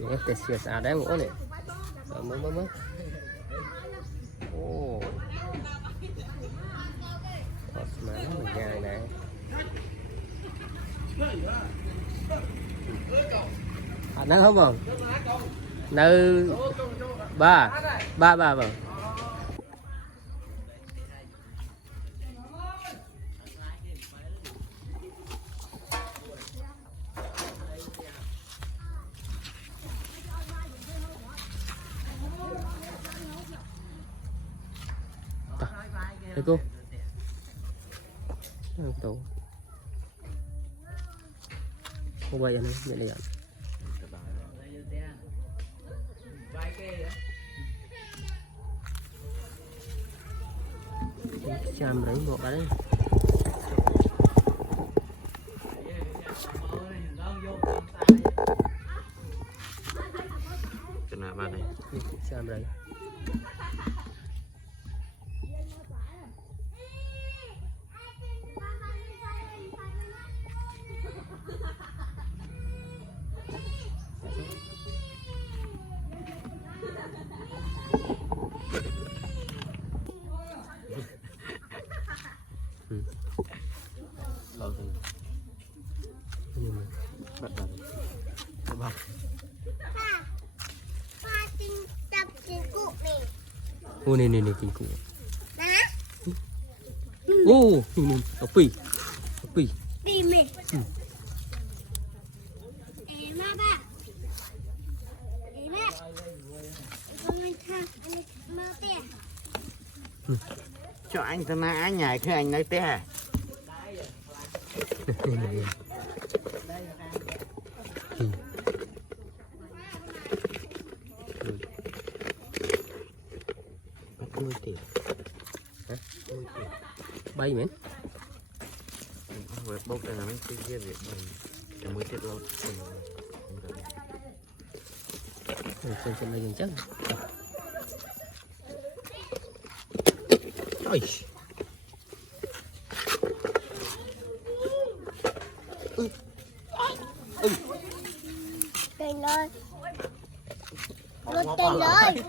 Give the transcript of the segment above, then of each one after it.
Ini tes ada yang mau nih. Mama. Oh. Kos mana nhà này. Nó không vâng. Nơi ba vâng. Đây cô tủ cô quay anh nhận đây ạ chạm đấy một cái đấy kenapa nih chạm đấy ô này kinh cụ ô nó pì mệt em ba mình mơ tè cho anh ta má nhảy khi anh nói té bay mến bốc đây là mấy cái kia việc cho mới tiết lâu xem đây chắc ôi Tên ơi Nó tên ơi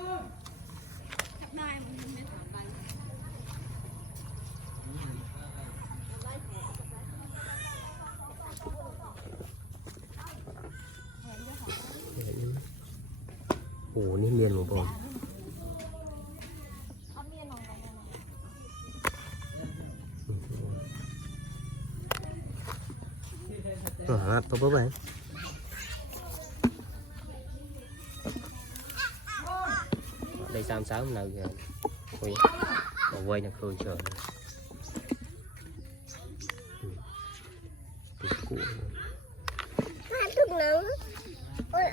ủaนี่เรียนของผมtốt vậy đây 36 nào giờ quay nó khơi trời thức nóng ôi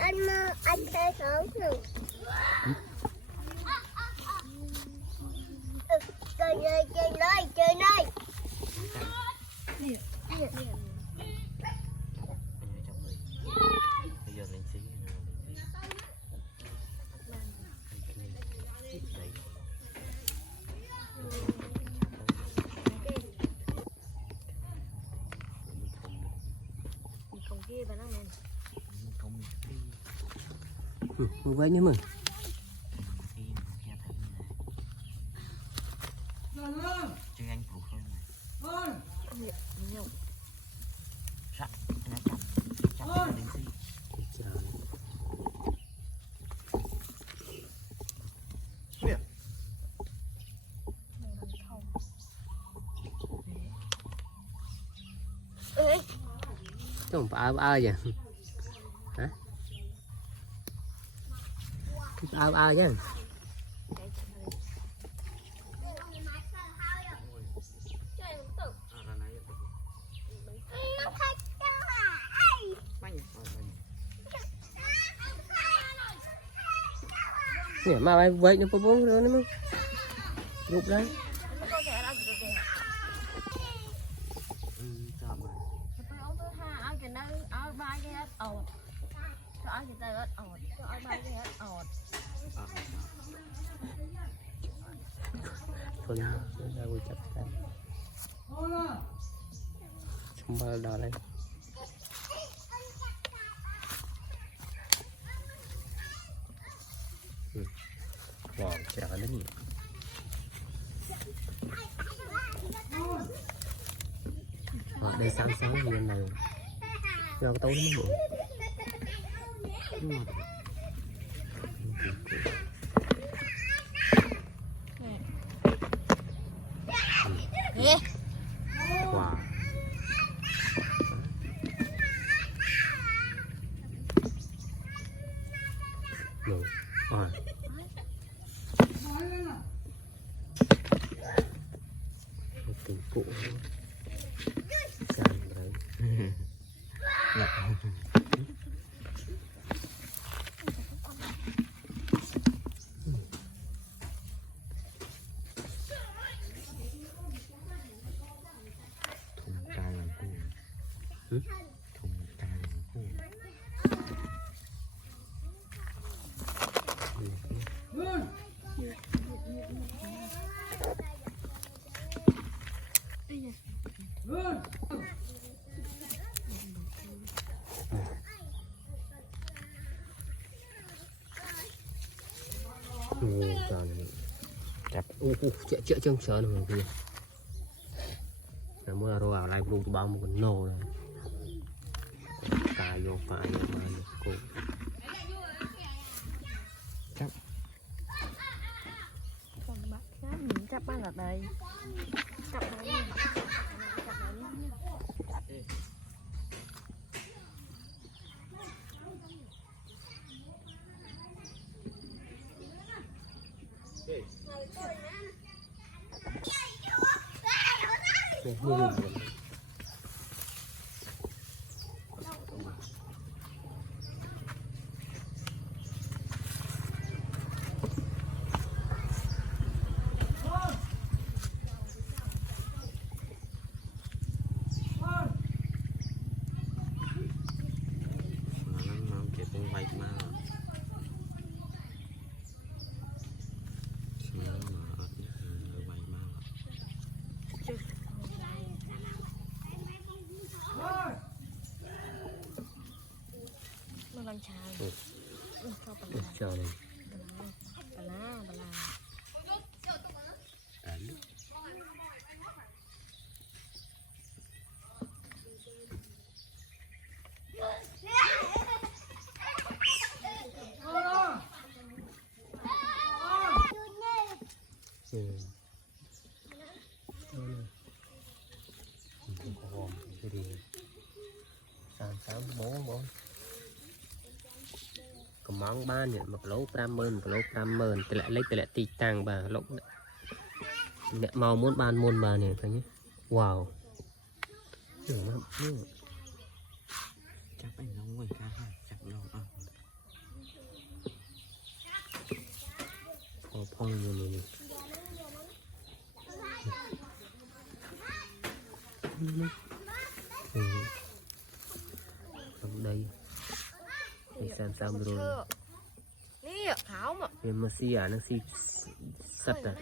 anh tay sớm rồi chơi nơi vậy nhé mừng không phải ai vậy hả ai chứ nè mà bay vậy nó có bốn nữa nó rụt đấy thôi ra quay chặt tay xong bao đò đây wow chả đấy nhỉ đây sáng sáng như này do cái tối nó bự wow rồi tình phụ sàn đấy thùng cay làm cu thùng cay làm cu chặt chợ chân chờ nữa kìa là mua rồi lại luôn tụi bao một con nô này cài vô phải mà cô Còn bắt cá mình chắc bắt ở đây. Cặp đấy nha. Cặp đấy nha. Làm chào. Cho bà la. chờ này Bà la. sáng bố cầm món ban nhận một lỗ 50 thì lại tì tàng bà lỗ nè màu muốn ban môn bà này thấy nhé wow chắc anh nóng người khác chắc đâu phong như này đây xem rồi Nè, thảo mà. em mà xì nó xì sắt à